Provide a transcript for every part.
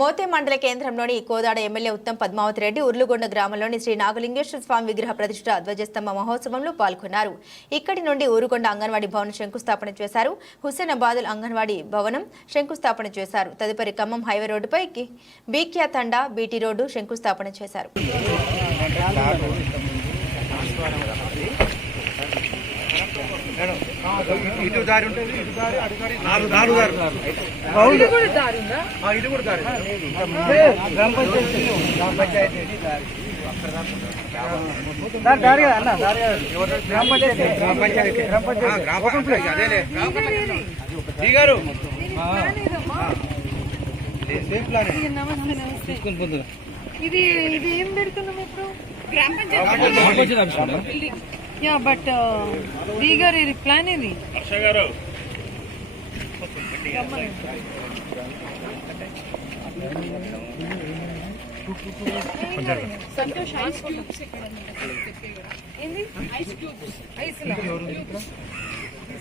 మోతే మండల కేంద్రంలోని కోదాడ ఎమ్మెల్యే ఉత్తమ్ పద్మావతి రెడ్డి ఉర్లుగొండ గ్రామంలోని శ్రీ నాగలింగేశ్వర స్వామి విగ్రహ ప్రతిష్ఠ ధ్వజస్తంభ మహోత్సవంలో పాల్గొన్నారు. ఇక్కడి నుండి ఊరుగొండ అంగన్వాడీ భవనం శంకుస్థాపన చేశారు. హుస్సేనాబాద్ అంగన్వాడీ భవనం శంకుస్థాపన చేశారు. తదుపరి ఖమ్మం హైవే రోడ్డుపై బీక్యా తండా బీటీ రోడ్డు శంకుస్థాపన చేశారు. ఇది ఏం పెడుతున్నాం ఇప్పుడు గ్రామ పంచాయతీ. యా బట్ దీగర్ ఇది ప్లాన్ ఇది సంతోష్ ఐస్ క్యూబ్స్ ఏంది ice cubes ice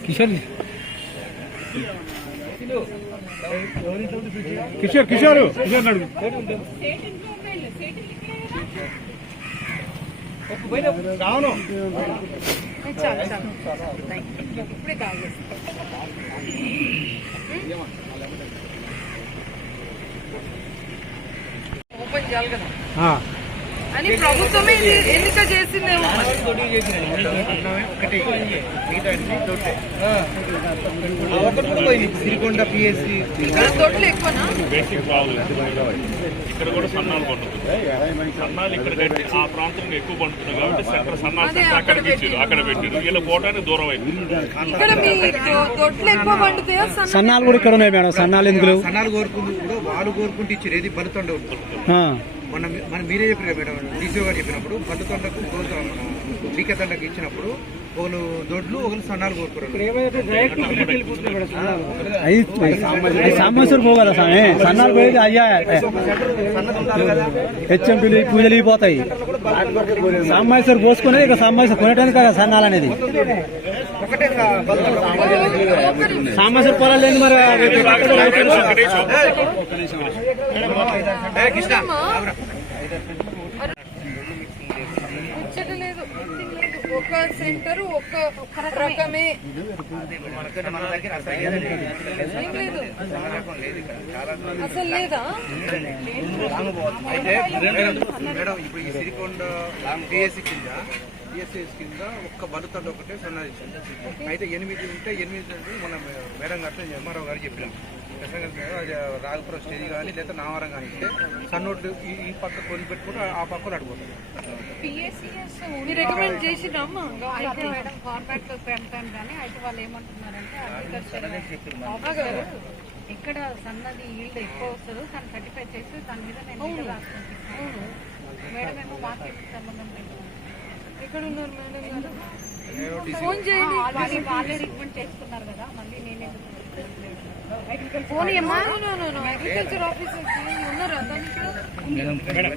Kishore Kishore Kishore Kishore నడు రావును చాలు చాలు ఇప్పుడే కాదు ఓపెన్ చేయాలి కదా అని ప్రభుత్వమే ఎన్నిక చేసిందేమో. సిరికొండ పిఎస్సి తొట్లు ఎక్కువనా ఇక్కడ కూడా సన్నాలు పండుతుంది. సన్నాలు ఇక్కడ కట్టి ఆ ప్రాంతంలో ఎక్కువ పండుతుంది కాబట్టి సెంటర్ సన్నాలు అక్కడికి ఇచ్చారు, అక్కడ పెట్టారు. వీళ్ళ పోవడానికి దూరం అయిపోయింది. ఇక్కడ మీ తొట్లు ఎక్కువ పండుతాయా? సన్నాలు కూడా ఇక్కడ ఉన్నాయి మేడం. సన్నాలు ఎందుకు సన్నాలు కోరుకుంటూ వాళ్ళు కోరుకుంటూ ఇచ్చారు. ఏది బలుతొండ మనం మీరే చెప్పారు మేడం, డీసీఓ గారు చెప్పినప్పుడు బలుతొండకు బీకతండకు ఇచ్చినప్పుడు ఒకరు దొడ్లు ఒకరు సన్నాలు కోరుకున్నారు. సాంబేశ్వర్ పోగల స్వామి సన్నాలు పోయి అయ్యా హెచ్ఎంపీలు పూజలు అయిపోతాయి. సాంబేశ్వర్ పోసుకునేది ఇక సాంబేశ్వర్ కొనడానికి కదా సన్నాలు అనేది. సాంబేశ్వర్ పొలాలు లేదు మరి లేదు. ఒక సెంటర్ ఒక రకమే అసలు లేదా? మేడం ఇప్పుడు ఈ సిరికొండ పిఎస్సి కింద ఒక్క బలుతండ ఒకటే సన్నా ఇచ్చింది. అయితే 8 ఉంటే 8 మన మేడం గారు ఎంఆర్ఓ గారు చెప్పినాం. రాఘపురం స్టేజ్ కానీ లేదా నావరం కానీ ఇస్తే సన్నోట్లు ఈ పక్క కొని పెట్టుకుంటే ఆ పక్కలు అడిపోతారు. రికమెండ్ చేసినామా గవర్నమెంట్ పెడతాం కానీ అయితే వాళ్ళు ఏమంటున్నారంటే ఇక్కడ సన్నది ఈల్డ్ ఎక్కువ వస్తుంది, తను 35 చేసి దాని మీద నేను రాసుకుంటున్నాను. మేడం ఏమో మార్కెట్ సంబంధం లేదు. ఎక్కడ ఉన్నారు మేడం గారు? ఫోన్ చేయండి. వాళ్ళే రికమెండ్ చేసుకున్నారు కదా, మళ్ళీ నేను అగ్రికల్చర్ ఆఫీసర్ ఉన్నారా? నేను అడిగాను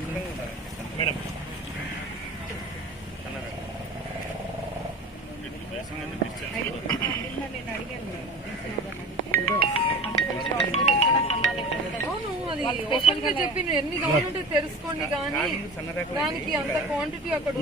చెప్పి ఎన్ని కావాలంటే తెలుసుకోండి, కానీ దానికి అంత క్వాంటిటీ అక్కడ